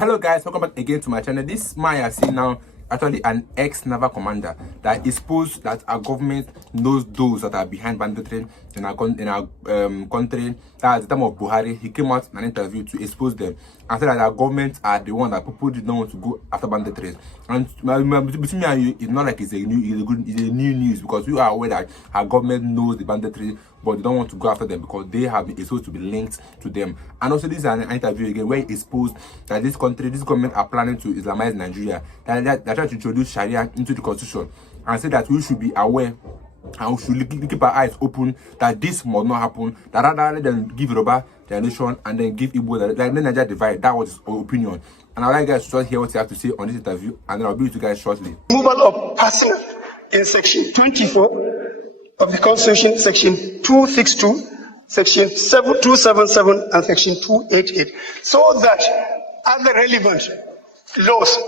Hello guys, welcome back again to my channel. This man I see now actually an ex-naval commander that exposed that our government knows those that are behind banditry in our country. That at the time of Buhari, he came out in an interview to expose them and said that our government are the one that people did not want to go after banditry. And between me and you, it's not like it's a new news, because we are aware that our government knows the banditry, but they don't want to go after them because they have been exposed to be linked to them. And also, this is an interview again where he exposed that this government are planning to Islamize Nigeria. They're trying to introduce Sharia into the constitution, and say that we should be aware and we should keep our eyes open that this must not happen. That rather than give Yoruba their nation and then give Igbo like the Nigeria divide. That was his opinion. And I'd like you guys to just hear what you have to say on this interview, and then I'll be with you guys shortly. Removal of person in section 24 of the Constitution, section 262, section 277, and section 288, so that other relevant laws,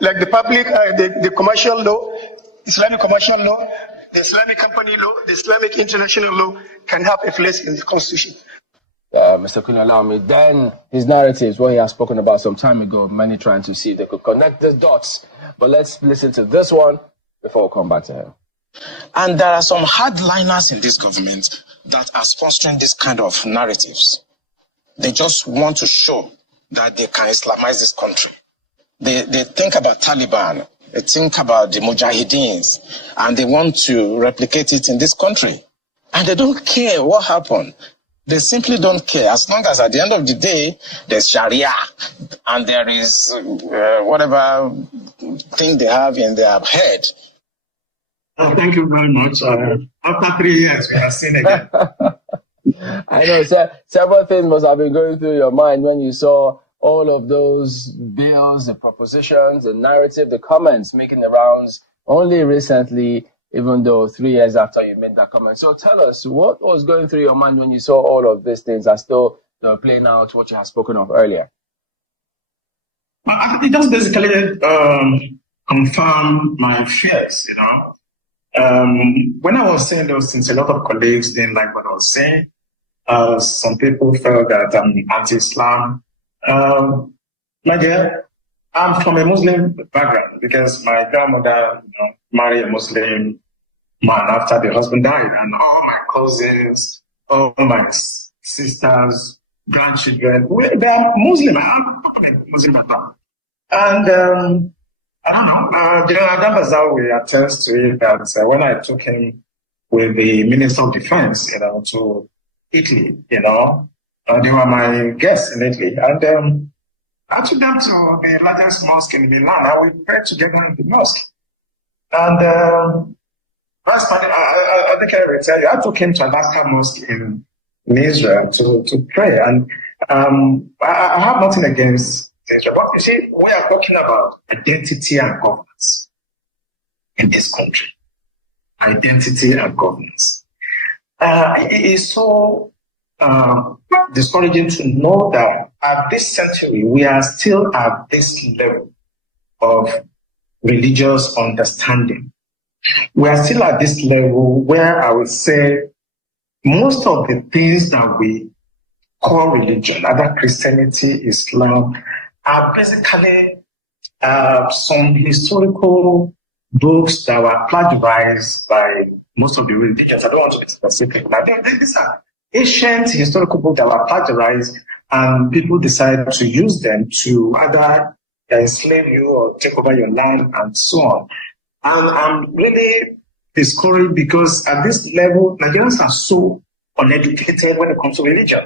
like the public, the commercial law, Islamic commercial law, the Islamic company law, the Islamic international law, can have a place in the Constitution. Mr. Queen, allow me. Then his narratives, what he has spoken about some time ago, many trying to see if they could connect the dots. But let's listen to this one before we come back to him. And there are some hardliners in this government that are sponsoring this kind of narratives. They just want to show that they can Islamize this country. They think about Taliban, they think about the Mujahideens, and they want to replicate it in this country. And they don't care what happened. They simply don't care, as long as at the end of the day, there's Sharia and there is whatever thing they have in their head. Thank you very much. After 3 years, we are seen again. I know several things must have been going through your mind when you saw all of those bills, the propositions, the narrative, the comments making the rounds only recently, even though 3 years after you made that comment. So tell us, what was going through your mind when you saw all of these things as though they were playing out what you had spoken of earlier? It just basically confirmed my fears, you know. When I was saying those things, a lot of colleagues didn't like what I was saying. Some people felt that I'm anti-Islam. My dear, I'm from a Muslim background because my grandmother, married a Muslim man after the husband died, and all my cousins, all my sisters, grandchildren, they are Muslim. I'm a Muslim background. And I don't know, General Dambaza will attest to it that when I took him with the Minister of Defense, to Italy, they were my guests in Italy. And I took them to the largest mosque in Milan, and we prayed together in the mosque. And I think I will tell you, I took him to Alaska Mosque in Israel to pray. And I have nothing against Israel. But you see, we are talking about identity and governance in this country. Identity and governance. It is so discouraging to know that at this century, we are still at this level of religious understanding. We are still at this level where I would say most of the things that we call religion, either Christianity, Islam, are basically some historical books that were plagiarized by most of the religions. I don't want to be specific. Now, these are ancient historical books that were plagiarized, and people decided to use them to either enslave you or take over your land and so on. And I'm really discouraged because at this level, Nigerians are so uneducated when it comes to religion.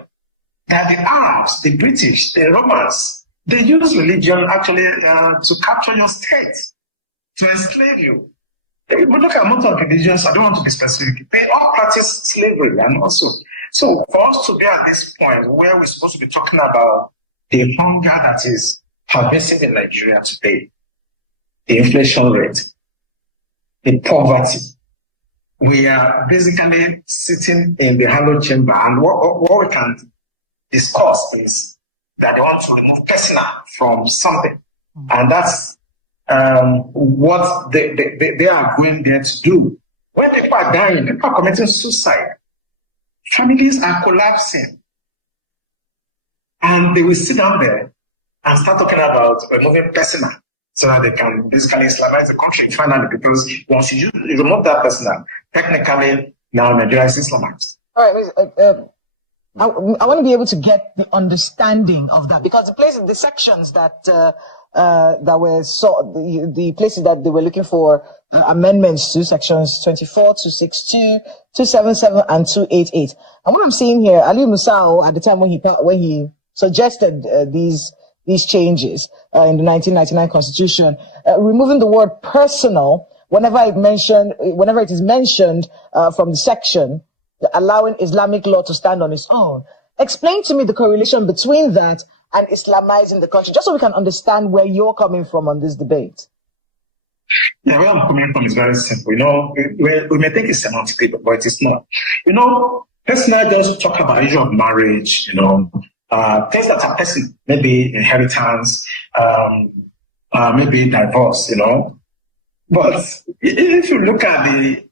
That the Arabs, the British, the Romans, they use religion actually to capture your state, to enslave you. If you look at most of the religions, I don't want to be specific, they all practice slavery and also. So for us to be at this point where we're supposed to be talking about the hunger that is pervasive in Nigeria today, the inflation rate, the poverty, we are basically sitting in the hollow chamber, and what we can discuss is that they want to remove personal from something. And that's what they are going there to do. When people are dying, people are committing suicide, families are collapsing, and they will sit down there and start talking about removing personnel so that they can basically Islamize the country finally, because once you remove that personnel, technically now Nigeria is Islamized. All right, I want to be able to get the understanding of that, because the sections that that were the places that they were looking for amendments to, sections 24, 262, 277, and 288. And what I'm seeing here, Ali Musao, at the time when he suggested these changes in the 1999 Constitution, removing the word personal whenever it is mentioned from the section, allowing Islamic law to stand on its own. Explain to me the correlation between that and Islamizing the country, just so we can understand where you're coming from on this debate. Yeah, where I'm coming from is very simple. We may think it's semantic, but it is not. Personally, just talk about issue of marriage, things that are personal, maybe inheritance, maybe divorce, But if you look at the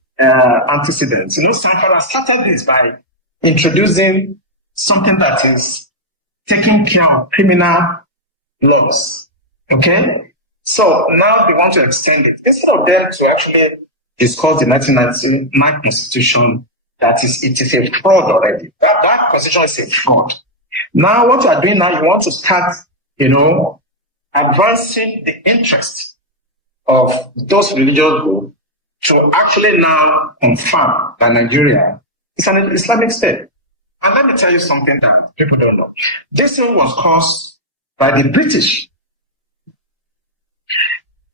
antecedents, Sanfara started this by introducing something that is taking care of criminal laws. Okay? So now they want to extend it. Instead of them to actually discuss the 1999 Constitution, it is a fraud already. That Constitution is a fraud. Now what you are doing now, you want to start, advancing the interest of those religious groups to actually now confirm that Nigeria is an Islamic state. And let me tell you something that people don't know. This thing was caused by the British.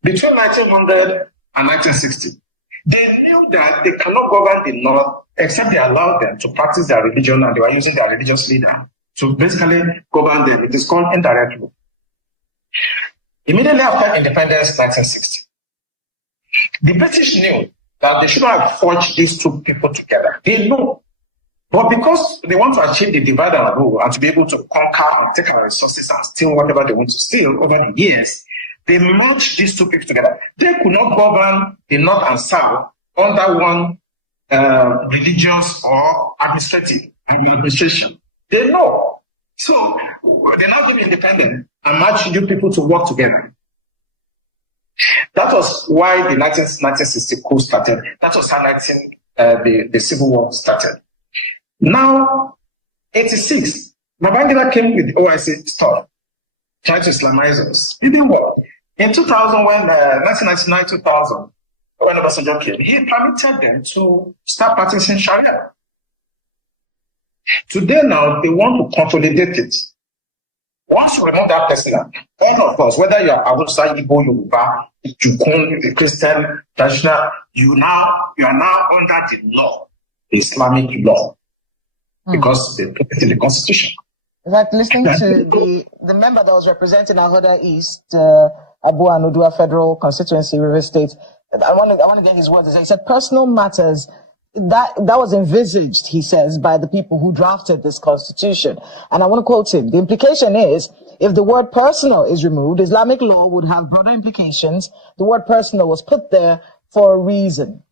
Between 1900 and 1960, they knew that they cannot govern the North except they allowed them to practice their religion, and they were using their religious leader to basically govern them. It is called indirect rule. Immediately after independence, 1960, the British knew that they should not have forged these two people together. They know. But because they want to achieve the divide and rule and to be able to conquer and take our resources and steal whatever they want to steal over the years, they merged these two people together. They could not govern the North and South under one religious or administration. They know. So they now give independence and merge you people to work together. That was why the 1960 coup started. That was how the Civil War started. Now, 86, Babangida came with OIC stuff, trying to Islamize us. It didn't work. In 2000, 1999-2000, when Obasanjo came, he permitted them to start practicing Sharia. Today now, they want to consolidate it. Once you remove that person, all of us, whether you are Hausa, Igbo, Yoruba, Jukun, Christian, traditional, you are now under the law, the Islamic law, because they put it in the Constitution. In fact, listening to the member that was representing Ahoda East, Abu Anudua Federal Constituency, River State, I want to get his words. He said, personal matters, that was envisaged, he says, by the people who drafted this constitution. And I want to quote him. The implication is, if the word personal is removed, Islamic law would have broader implications. The word personal was put there for a reason.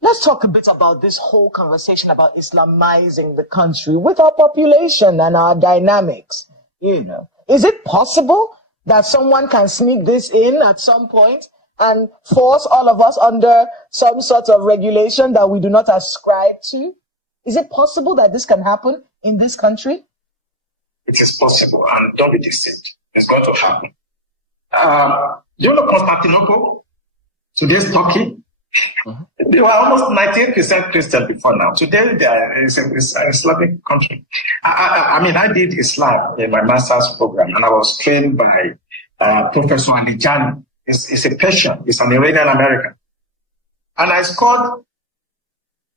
Let's talk a bit about this whole conversation about Islamizing the country with our population and our dynamics. Is it possible that someone can sneak this in at some point and force all of us under some sort of regulation that we do not ascribe to? Is it possible that this can happen in this country? It is possible, and don't be deceived. It's going to happen. You know Constantinople? Today's Turkey? Mm-hmm. They were almost 98% Christian before now. Today, it's an Islamic country. I did Islam in my master's program, and I was trained by Professor Alijani. It's a Persian. It's an Iranian American. And I scored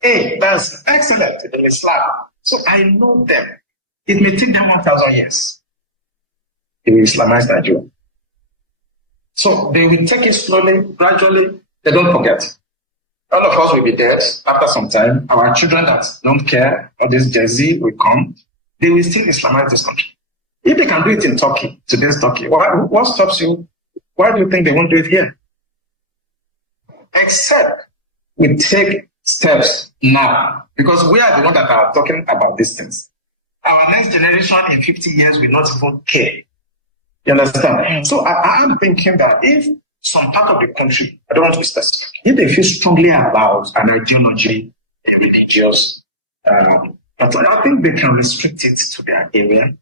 A. That's excellent in Islam. So I know them. It may take them 1,000 years. They will Islamize Nigeria. So they will take it slowly, gradually. They don't forget. All of us will be dead after some time. Our children that don't care, or this Gen Z will come. They will still Islamize this country. If they can do it in Turkey, today's Turkey, what stops you? Why do you think they won't do it here? Except we take steps now, because we are the ones that are talking about these things. Our next generation in 50 years will not even care. You understand? So I'm thinking that if some part of the country, I don't want to be specific, if they feel strongly about an ideology, a religious, but I think they can restrict it to their area.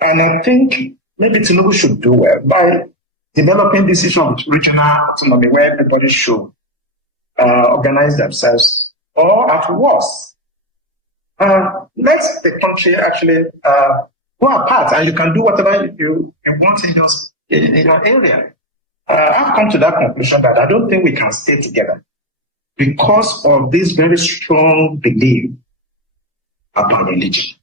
And I think maybe Tinubu should do well by developing this issue of regional autonomy where everybody should organize themselves, or at worst, let the country actually go apart and you can do whatever you want in your area. I've come to that conclusion that I don't think we can stay together because of this very strong belief about religion.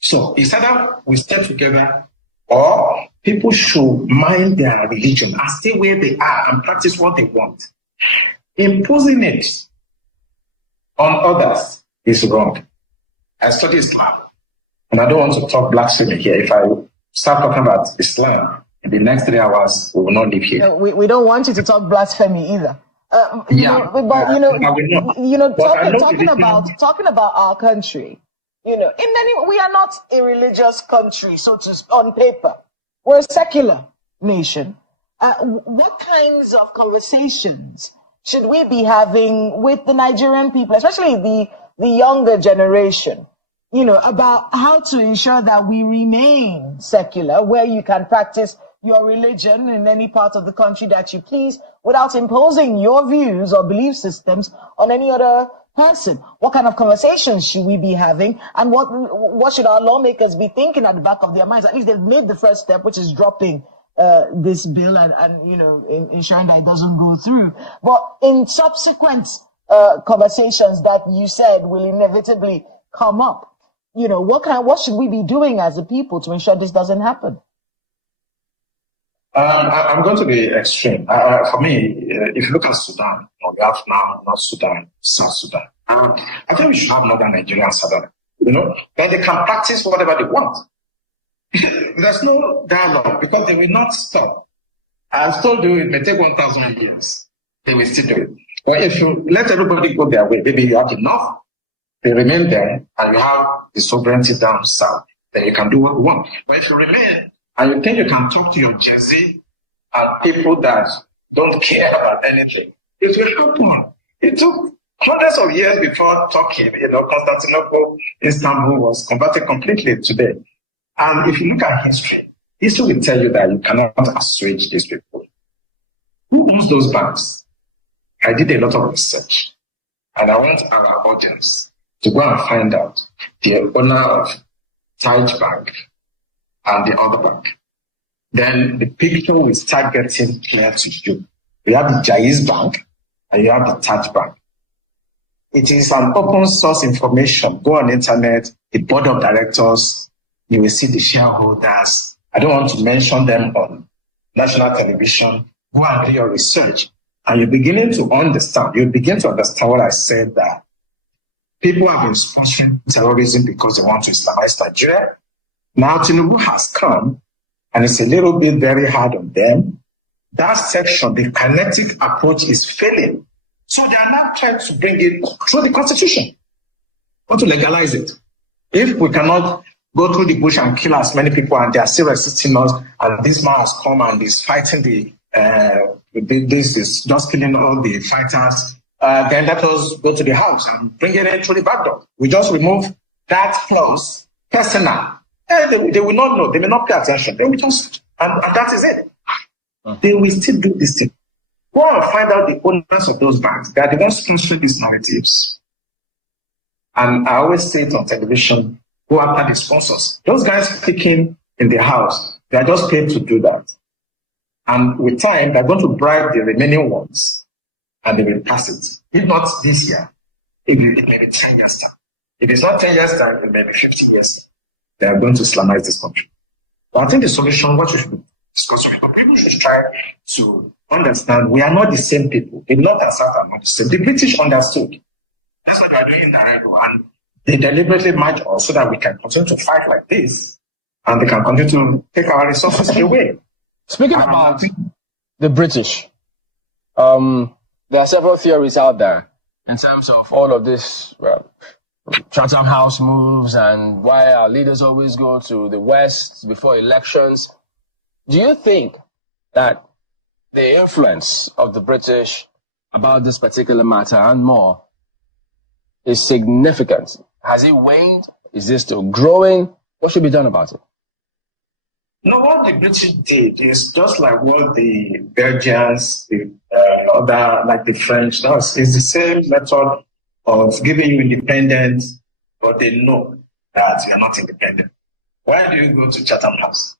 So it's either we stay together or people should mind their religion and stay where they are and practice what they want. Imposing it on others is wrong. I study Islam, and I don't want to talk blasphemy here. If I start talking about Islam in the next 3 hours, we will not live here. No, we don't want you to talk blasphemy either. Talking about our country, we are not a religious country, so to on paper. We're a secular nation. What kinds of conversations should we be having with the Nigerian people, especially the younger generation, about how to ensure that we remain secular, where you can practice your religion in any part of the country that you please without imposing your views or belief systems on any other person? What kind of conversations should we be having, and what should our lawmakers be thinking at the back of their minds? At least they've made the first step, which is dropping this bill and ensuring that it doesn't go through. But in subsequent conversations that you said will inevitably come up, what should we be doing as a people to ensure this doesn't happen? I'm going to be extreme. For me, if you look at Sudan, we have now North Sudan, South Sudan. I think we should have Northern Nigeria and Southern. Then they can practice whatever they want. There's no dialogue because they will not stop. I've told you it may take 1,000 years. They will still do it. But if you let everybody go their way, maybe you have enough, they remain there, and you have the sovereignty down south, then you can do what you want. But if you remain, and you think you can talk to your Jersey and people that don't care about anything, it will happen. It took hundreds of years before Turkey, Constantinople, Istanbul was converted completely today. And if you look at history will tell you that you cannot assuage these people. Who owns those banks? I did a lot of research, and I want our audience to go and find out the owner of Taj Bank and the other bank. Then the picture will start getting clear to you. You have the Jaiz Bank and you have the Taj Bank. It is an open source information. Go on the internet, the board of directors, you will see the shareholders. I don't want to mention them on national television. Go and do your research. And you're beginning to understand. You begin to understand what I said, that people have been sponsoring terrorism because they want to Islamize Nigeria. Now Tinubu has come, and it's a little bit very hard on them. That section, the kinetic approach, is failing. So they are now trying to bring it through the constitution. Want to legalize it. If we cannot go through the bush and kill as many people, and they are still resisting us, and this man has come and is fighting this is just killing all the fighters, then let us go to the house and bring it in through the back door. We just remove that clause, personal. They will not know. They may not pay attention. They will just, and that is it. They will still do this thing. Go and find out the owners of those banks. They are the ones sponsoring these narratives. And I always say it on television, go after the sponsors. Those guys speaking in the house, they are just paid to do that. And with time, they're going to bribe the remaining ones, and they will pass it. If not this year, it may be 10 years time. If it's not 10 years time, it may be 15 years. They are going to Islamize this country. But I think the solution, what you should discuss with people should try to understand, we are not the same people. The North and South are not the same. The British understood. That's what they are doing in the radio, and they deliberately march us so that we can continue to fight like this, and they can continue to take our resources away. Speaking about the British, there are several theories out there in terms of all of this Chatham House moves and why our leaders always go to the West before elections. Do you think that the influence of the British about this particular matter and more is significant? Has it waned? Is it still growing? What should be done about it? No, what the British did is just like what the Belgians, the other, like the French, does. It's the same method of giving you independence, but they know that you're not independent. Why do you go to Chatham House?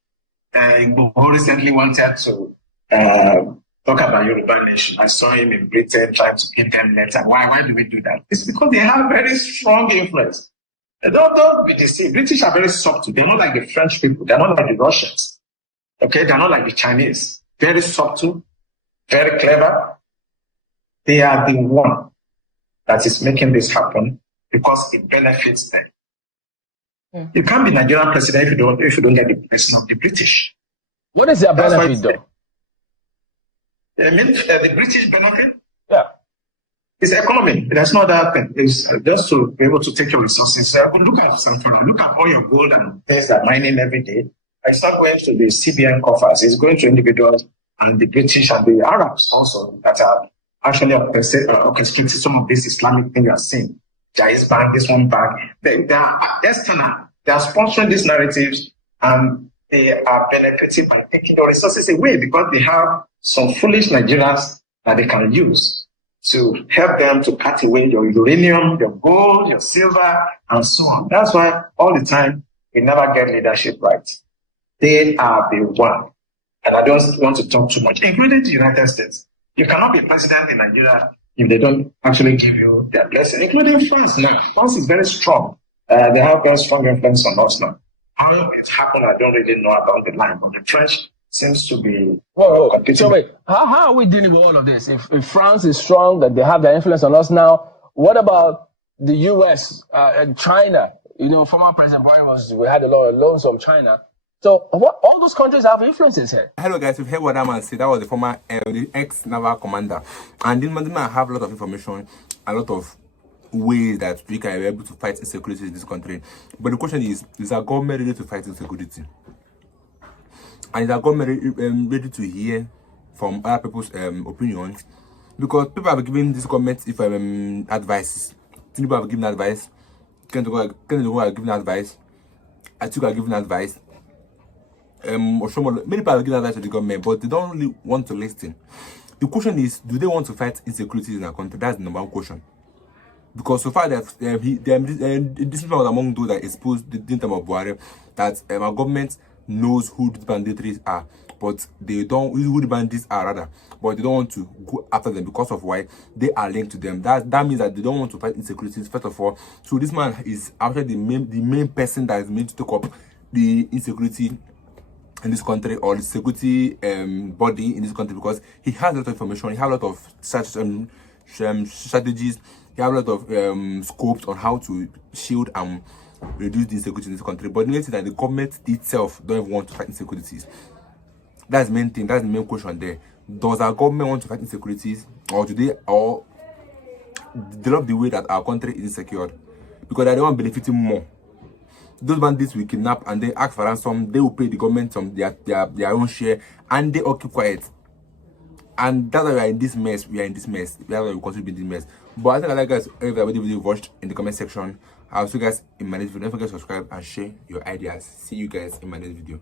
Igbo recently wanted to talk about Yoruba nation. I saw him in Britain trying to give them letter. Why do we do that? It's because they have very strong influence. Don't be deceived. British are very subtle. They're not like the French people. They're not like the Russians. Okay, they're not like the Chinese. Very subtle, very clever. They are the one that is making this happen because it benefits them. You can't be Nigerian president if you don't get the blessing of the British. What is their That's why benefit, though? I mean, the British benefit Yeah. is economy. There's no other thing. It's just to be able to take your resources. Look at something. Look at all your gold and things that are mining every day. It's not going to the CBN coffers. It's going to individuals and the British and the Arabs also that are actually orchestrating some of this Islamic thing you are seeing. Jais Bank, this one bank. They are external. They are sponsoring these narratives and they are benefiting by taking the resources away because they have some foolish Nigerians that they can use to help them to cut away your uranium, your gold, your silver, and so on. That's why all the time we never get leadership right. They are the one. And I don't want to talk too much, including the United States. You cannot be president in Nigeria if they don't actually give you their blessing, including France now. France is very strong. They have very strong influence on us now. How it happened, I don't really know about the line, but the French seems to be competing. So wait, how are we dealing with all of this? If France is strong, that they have their influence on us now, what about the US and China? You know, former President Buhari we had a lot of loans from China. So all those countries have influences here. Hello guys, you've heard what that man said. That was the former the ex-Naval commander. And this man have a lot of information, a lot of ways that we can be able to fight insecurity in this country. But the question is our government ready to fight insecurity? And is our government ready to hear from other people's opinions? Because people have given this government advice. People have given advice. Can go have given advice. I took have given advice. Many people have given advice to the government, but they don't really want to listen. The question is, do they want to fight insecurity in our country? That's the number one question. Because so far, this was among those that exposed the term of Buhari that our government knows who the bandits are, but they don't who the bandits are rather, but they don't want to go after them because of why they are linked to them. That means that they don't want to fight insecurity first of all. So this man is actually the main person that is meant to take up the insecurity in this country, or the security body in this country, because he has a lot of information, he has a lot of such strategies, he has a lot of scopes on how to shield and reduce the insecurity in this country. But the thing is that the government itself don't even want to fight insecurities. That's the main thing. That's the main question there. Does our government want to fight insecurities, or do they, or they love the way that our country is insecure because they don't benefiting more? Those bandits will kidnap and they ask for ransom. They will pay the government some their own share, and they all keep quiet. And that's why we are in this mess. We are in this mess. That's why we continue to be in this mess. But I think I like guys everybody video watched in the comment section. I'll see you guys in my next video. Don't forget to subscribe and share your ideas. See you guys in my next video.